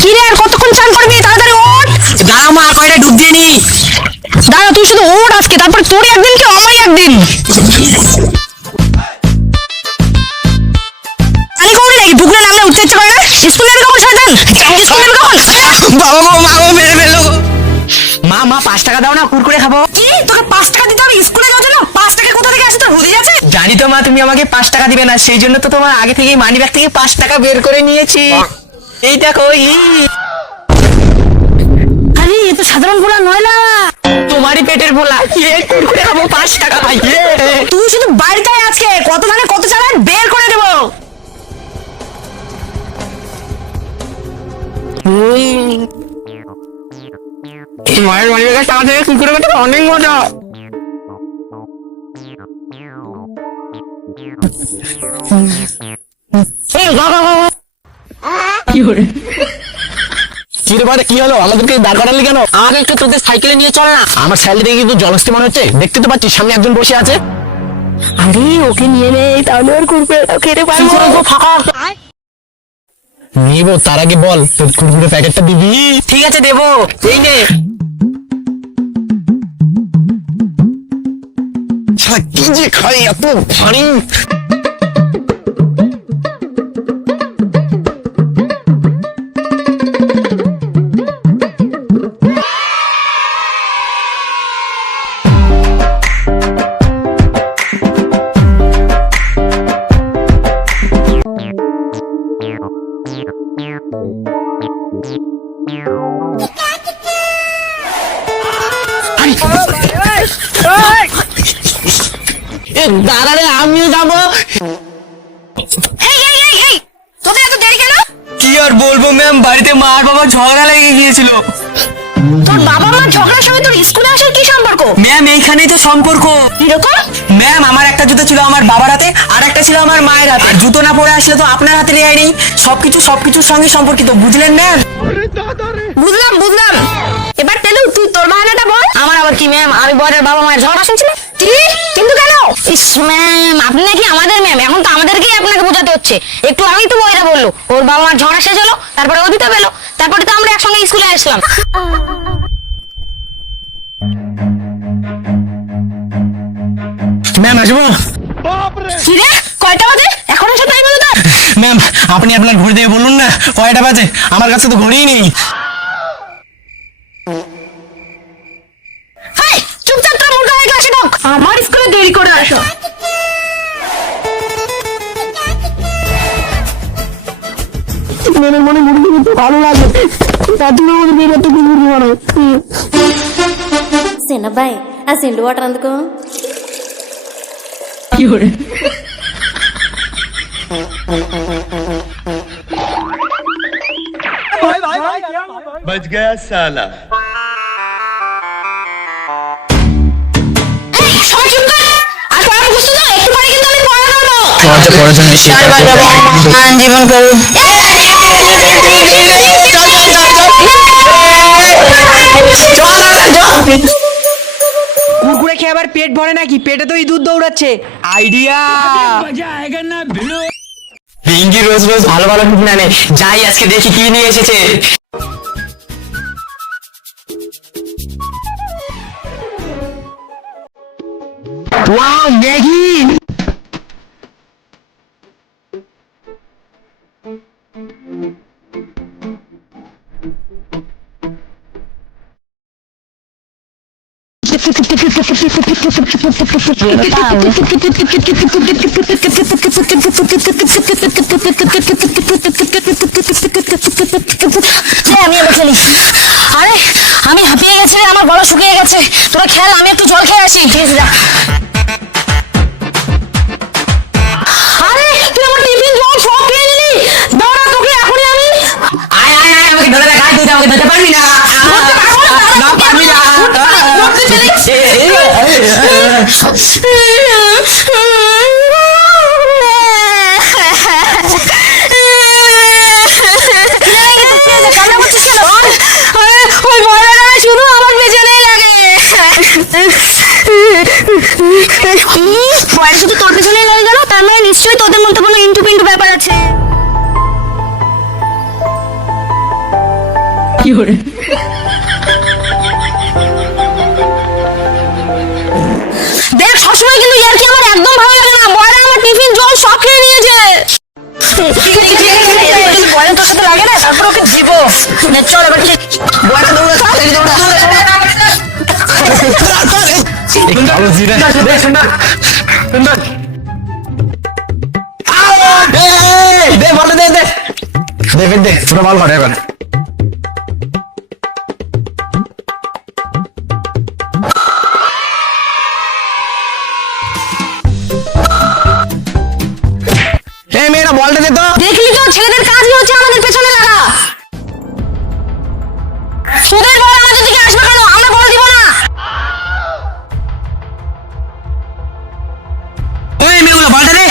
কিরে আর কতক্ষণ চান করবি? তাড়াতাড়ি ওঠ। দাঁড়া মা, কয়টা ডুব দিয়ে নি। দাঁড়া, তুই শুধু ওঠ আজকে, তারপর তোর একদিন কি আমারই একদিন। আরে কোন নাকি পুকুরে নামলে উঠতে ইচ্ছে করে না? স্কুলের কখন শয়তান, স্কুলের কখন? বাবা গো, মা গো, মেরে ফেলো গো। মা মা 5 টাকা দাও না, কুরকুরে খাবো। কি তোকে 5 টাকা দিতে হবে স্কুলে যাওয়ার জন্য? 5 টাকা কোথা থেকে আসে তোর ভুলে যাচ্ছে? জানি তো মা, তুমি আমাকে 5 টাকা দিবে না, সেই জন্য তো তোমার আগে থেকেই মানি ব্যাগ থেকে 5 টাকা বের করে নিয়েছি। এই দেখো। আরে এ তো সাধারণ ভোলা নয় না, তোমারই পেটের ভোলা। কুরকুরে খাবো 5 টাকা ভাই। তুই শুধু বাড়িতে আয় আজকে, কত মানে কত চালান বের করে দেবো। মায়ের মানি ব্যাগের টাকা থেকে কুরকুরে খেতে অনেক মজা। কি হলো, আমাদেরকে দাঁড় করালি কেন? আমাকে একটু তোদের সাইকেলে নিয়ে চলে না। আমার স্যালারি দেখে কিন্তু জলস্তি মনে হচ্ছে, দেখতে তো পাচ্ছিস সামনে একজন বসে আছে। আরে ওকে নিয়ে নেই, তাহলে ওর কুরকুরেটাও খেতে পারবো। নিবো, তার আগে বল তোর কুরকুরে প্যাকেটটা দিবি। ঠিক আছে দেবো, এই নে। কি যে খাই এত ভারী। দাঁড়া রে, আমিও যাবো। তোদের এত দেরি কেন? কি আর বলবো ম্যাম, বাড়িতে মা আর বাবা ঝগড়া লেগে গিয়েছিল। তোর বাবা মা ঝগড়ার সময় তোর স্কুলে আসার কি সম্পর্ক? ম্যাম এইখানেই তো সম্পর্ক। কিরকম? ম্যাম আমার একটা জুতো ছিল আমার বাবার হাতে, আর একটা ছিল আমার মায়ের হাতে। আর জুতো না পরে আসলে তো আপনার হাতে রেহাই নেই। সবকিছুর সঙ্গে সম্পর্কিত, বুঝলেন ম্যাম? বুঝলাম বুঝলাম। এবার তেলু তুই তোর বাহানাটা বল। আমার আবার কি ম্যাম, আমি বরের বাবা মায়ের ঝগড়া শুনছিলাম। কি? কিন্তু কেন? ইস ম্যাম, আপনি নাকি আমাদের ম্যাম, এখন তো আমাদেরকেই আপনাকে বোঝাতে হচ্ছে। একটু আগেই তো বইরা বললো ওর বাবা মার ঝগড়া শেষ হলো, তারপরে ও দিতে পেলো, তারপরে তো আমরা একসঙ্গে স্কুলে আসলাম। ম্যাম আসবো? কি রে, কয়টা বাজে? এখন এসে টাইম হলো তোর? ম্যাম আপনি আপনার ঘড়ি দিয়ে বলুন না কয়টা বাজে, আমার কাছে তো ঘড়িই নেই। এই, চুপচাপ তোরা মুরগা হয়ে ক্লাসে ঢোক। আমার স্কুলে দেরি করে আসো। মেয়ের মনে মুরগি খেতে ভালো লাগে, তার জন্য আমাদের মেয়ের এত মুরগি বানায়। చిన్నబ్బాయి ఆ సిండు వాటర్ అందుకో बच गया साला। এই, সবাই চুপ কর। আর পড়া বুঝতে দাও, একটু পরে কিন্তু আমি পড়া করবো। জীবন করু। কুরকুরে খেয়ে আবার পেট ভরে নাকি? পেটে তো ইঁদুর দৌড়াচ্ছে। আইডিয়া। রিঙ্গি রোজ রোজ ভালো ভালো টিফিন আনে, যাই আজকে দেখি কি নিয়ে এসেছে। Wow, Maggi. আমি এবার খেলি। আরে আমি হাঁপিয়ে গেছি, আমার গলা শুকিয়ে গেছে। তোরা খেল, আমি একটু জল খেয়ে আসি। প্লিজ যা। আরে তুই আমার টিফিন জল সব খেয়ে নিলি। দাঁড়া, তোকে এখনই আমি। আয় আয় আয়, আমাকে ধরে রাখ, তুই আমাকে ধরতে পারবি না। না পারবি না। শুধু তোর পেছনে লাগে গেল, তার মানে নিশ্চয়ই তোদের মধ্যে কোনো ইন্টু পিন্টু ব্যাপার লাগছে। দেখ সবসময় কিন্তু ইয়ার কি আমার একদম ভালো লাগে না। বয়রা আমার টিফিন জল সব খেয়ে নিয়েছে। বয়রা তোর সাথে লাগে না, তারপর ওকে দিব। চল এবার বয়রা দৌড়া কালো জিরা দে বলটা দে দে দে দে পুরো মাল ঘরে এবার এই মেয়েরা বলটা দে তো। দেখলি তো ছেলেদের কাজই হচ্ছে আমাদের পেছনে লাগা। তোদের বল আমাদের দিকে আসবে কেন? আমরা বল দিব না। এই মেয়েগুলো বলটা দে।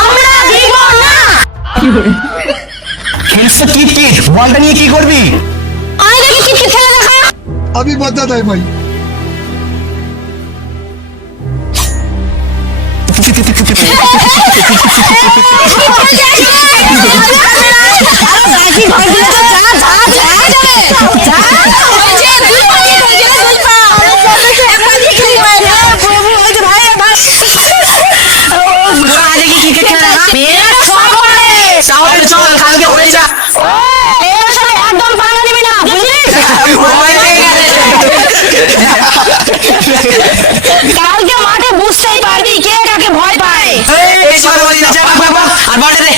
আমরা দিব না। খেলছে কিট বলটা নিয়ে কি করবি? আমি দেখি কি খেলে দেখা। अभी बदत है भाई। তাহলে চল কালকে হয়ে যা। একদম ভাঙা দিবি না, বুঝলি? কালকে মাঠে বুঝতেই পারবি কে কাকে ভয় পায়। আর বলটা দে।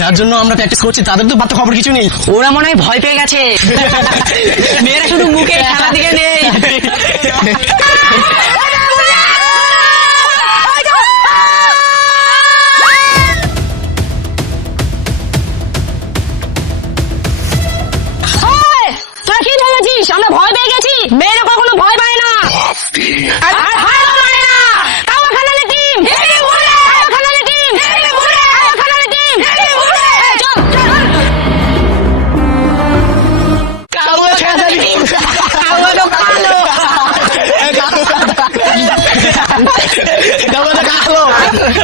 যার জন্য আমরা প্র্যাকটিস করছি তাদের তো বাচ্চা খবর কিছু নেই। ওরা মনে হয় ভয় পেয়ে গেছে। মেয়েরা শুধু মুখে খেলা দিকে নেই। তোরা কি ভেবেছিস আমরা ভয় পেয়ে গেছি? মেয়েরা কখনো ভয় পায় না। আর হারও মানে না। কাওয়া খানালে টিম, কাওয়া খানালে টিম, কাওয়া খানালে টিম। চল চল।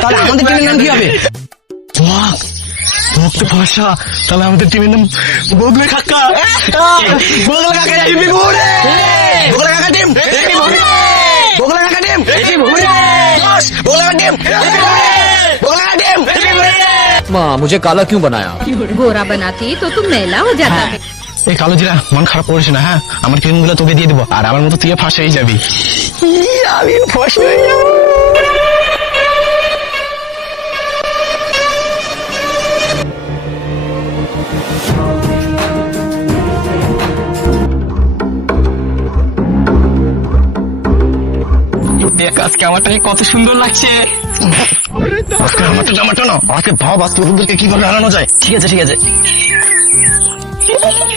তাহলে আমাদের টিমের নাম কি হবে? মুক্ত ভাষা। তাহলে আমাদের টিমের নাম বগলে কাকা। বগলে কাকা টিম। বগলে কাকা টিম। বগলে কাকা টিম। বগলে কাকা টিম। বগলে কাকা টিম। माँ मुझे काला क्यों बनाया? गोरा बनाती तो तुम मैला हो जाता है। এই কালো জিরা মন খারাপ করিস না। হ্যাঁ আমার ক্রিম গুলো তোকে দিয়ে দিবো আর আমার মতো তুই ফাঁস হয়ে যাবি। আমি ফাঁস হয়ে যাবো। দেখ আজকে আমারটা কত সুন্দর লাগছে। আজকে আমারটা জামাটা না আজকে ভাব আজকে ওদেরকে কিভাবে হারানো যায়। ঠিক আছে ঠিক আছে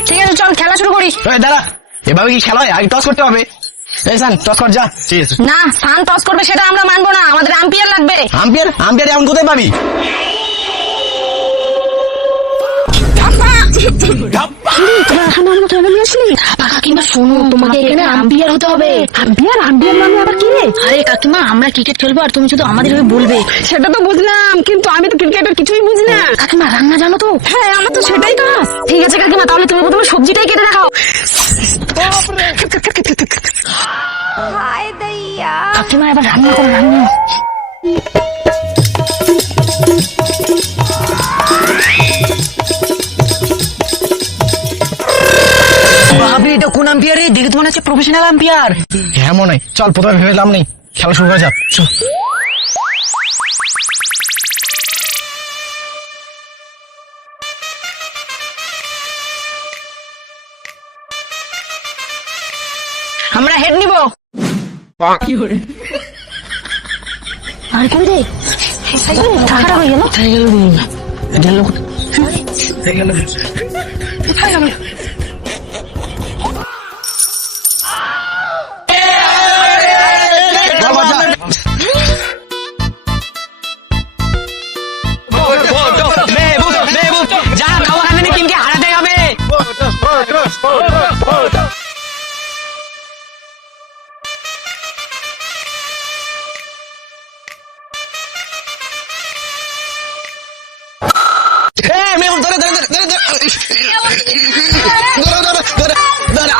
ঠিক আছে চল খেলা শুরু করি। এই দাঁড়া, এভাবে কি খেলা হয়? আগে টস করতে হবে। এই সান টস কর যা। ঠিক আছে। না, সান টস করবে সেটা আমরা মানবো না, আমাদের আম্পায়ার লাগবে। আম্পায়ার আম্পায়ার এমন কোথায় পাবি? কাকিমা শোনো, তোমাকে এখানে আম্পায়ার হতে হবে। আম্পায়ার আম্পায়ার মানে আবার কি রে? আরে কাকিমা আমরা ক্রিকেট খেলবো আর তুমি শুধু আমাদের হয়ে বলবে। সেটা তো বুঝলাম, কিন্তু আমি তো ক্রিকেটের কিছুই বুঝি না। কাকিমা রান্না জানো তো? হ্যাঁ আমার তো সেটাই কাজ। ঠিক আছে কাকিমা, তাহলে তুমি প্রথমে সবজিটাই কেটে দেখাও। কাকিমা এবার রান্না করো, রান্না। ভাবি এটা কোন আম্পায়ার রে? দেখে তো মনে হচ্ছে প্রফেশনাল আম্পায়ার। হ্যাঁ মনে হয়। চল প্রথমে ভেবেলাম নেই, খেলা শুরু হয়ে যাক। চল। আমরা হেড নিব। আর কোন রে? টাকাটা হয়ে গেল। যা খাওয়া খাবে না টিম মেয়ে ধরে ধরে ধরে ধরে ধরে ধরে ধরে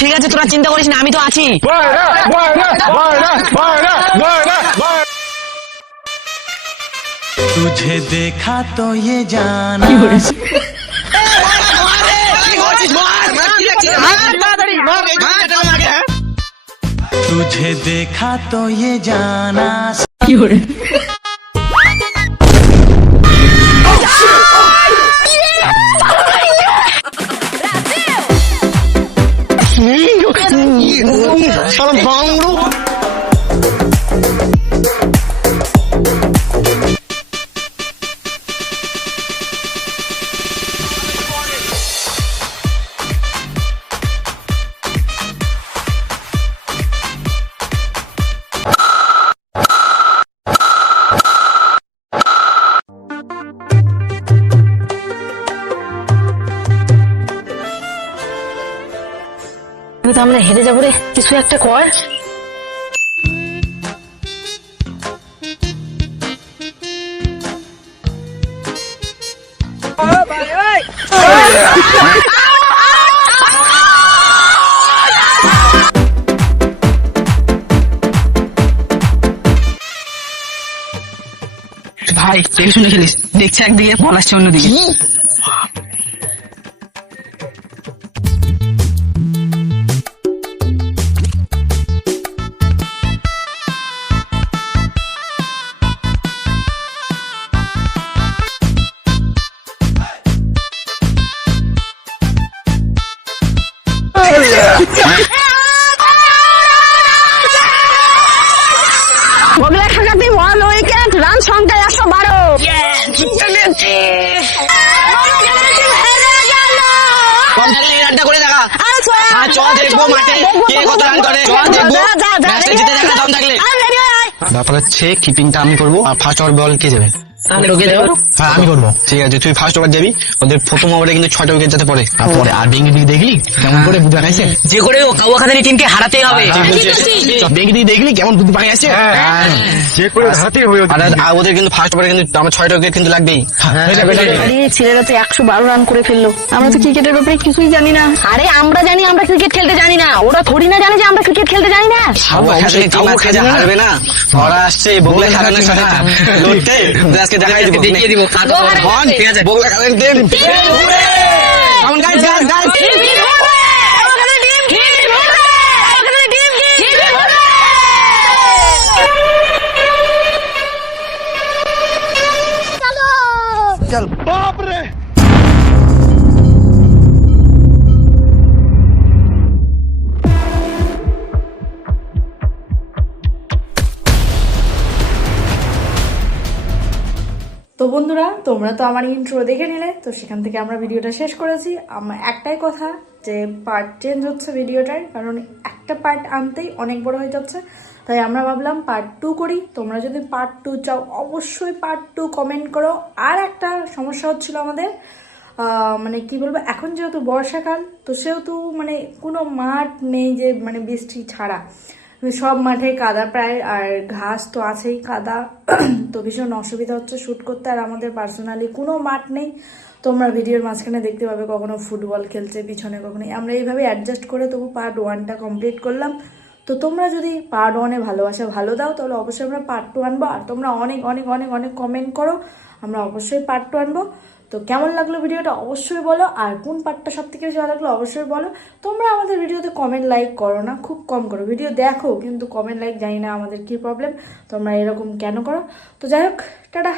ঠিক আছে তোরা চিন্তা করিস না, আমি তো আছি। तुझे देखा तो ये जाना तुझे देखा तो ये जाना তো আমরা হেরে যাবো রে, কিছু একটা কর। ভাই দেখে শুনে খেলিস, দেখছে একদিকে বল আসছে অন্যদিকে। বগলা খাকাতে ওয়ান উইকেট, রান সংখ্যা 112। কম থাকলে এই রানটা করে দেখা। আর চ দেখবো মাঠে কে কত রান করে, চ দেখবো ম্যাচটা জিতে দেখা দম থাকলে। ব্যাপার হচ্ছে কিপিংটা আমি করবো, আর ফার্স্ট ওভার বল কে যাবে? হ্যাঁ আমি করবো। ঠিক আছে তুই ফার্স্ট ওভার যাবি, ওদের প্রথম ওভারে কিন্তু 6টা উইকেট যাতে পড়ে। আর পরে আর বেঙ্গি দেখলি কেমন করে বুদ্ধি বানাইছে, যে করে ও কাউয়াখালী টিমকে হারাতেই হবে। বেঙ্গি দেখলি কেমন বুদ্ধি বানাইছে, যে করে হারাতেই হবে। আর ওদের কিন্তু ফার্স্ট ওভারে কিন্তু আমার 6টা উইকেট কিন্তু লাগবেই। আরে ছেলেরা তো 112 রান করে ফেললো, আমরা তো ক্রিকেটের ব্যাপারে কিছুই জানি না। আরে আমরা জানি আমরা ক্রিকেট খেলতে জানি না, ওরা থোড়ি না জানে যে আমরা ক্রিকেট খেলতে জানি না। হারবে না, ওরা আসছে বগলা খালানোর সাথে লড়তে, আজকে দেখাই দিব, দেখিয়ে দিব কাকে ঠিক আছে বগলা খালান team. Come on guys guys guys চল বাপ রে। তো বন্ধুরা তোমরা তো আমার ইন্ট্রো দেখে নিলে, তো সেখান থেকে আমরা ভিডিওটা শেষ করেছি। আমার একটাই কথা যে পার্ট চেঞ্জ হচ্ছে ভিডিওটার, কারণ একটা পার্ট আনতেই অনেক বড় হয়ে যাচ্ছে, তাই আমরা ভাবলাম পার্ট 2 করি। তোমরা যদি পার্ট 2 চাও অবশ্যই পার্ট 2 কমেন্ট করো। আর একটা সমস্যা হচ্ছিল আমাদের, মানে কি বলবো, এখন যেহেতু বর্ষাকাল তো সেহেতু মানে কোনো মাঠ নেই যে মানে বৃষ্টি ছাড়া, সব মাঠে কাদা প্রায়, আর ঘাস তো আছেই কাদা, তো ভীষণ অসুবিধা হচ্ছে শ্যুট করতে। আর আমাদের পার্সোনালি কোনো মাঠ নেই, তোমরা ভিডিওর মাঝখানে দেখতে পাবে কখনো ফুটবল খেলছে পিছনে, কখনো আমরা এইভাবে অ্যাডজাস্ট করে তবু পার্ট 1টা কমপ্লিট করলাম। তো তোমরা যদি পার্ট 1-এ ভালোবাসা ভালো দাও তাহলে অবশ্যই আমরা পার্ট 2 আনবো। আর তোমরা অনেক অনেক অনেক অনেক কমেন্ট করো, আমরা অবশ্যই পার্ট 2 আনবো। তো কেমন লাগলো ভিডিওটা অবশ্যই বলো, আর কোন পার্টটা সব থেকে বেশি ভালো লাগলো অবশ্যই বলো। তোমরা আমাদের ভিডিওতে কমেন্ট লাইক করো না, খুব কম করো, ভিডিও দেখো কিন্তু কমেন্ট লাইক জানি না আমাদের কি প্রবলেম, তোমরা এরকম কেন করো। তো যাই হোক, টাটা।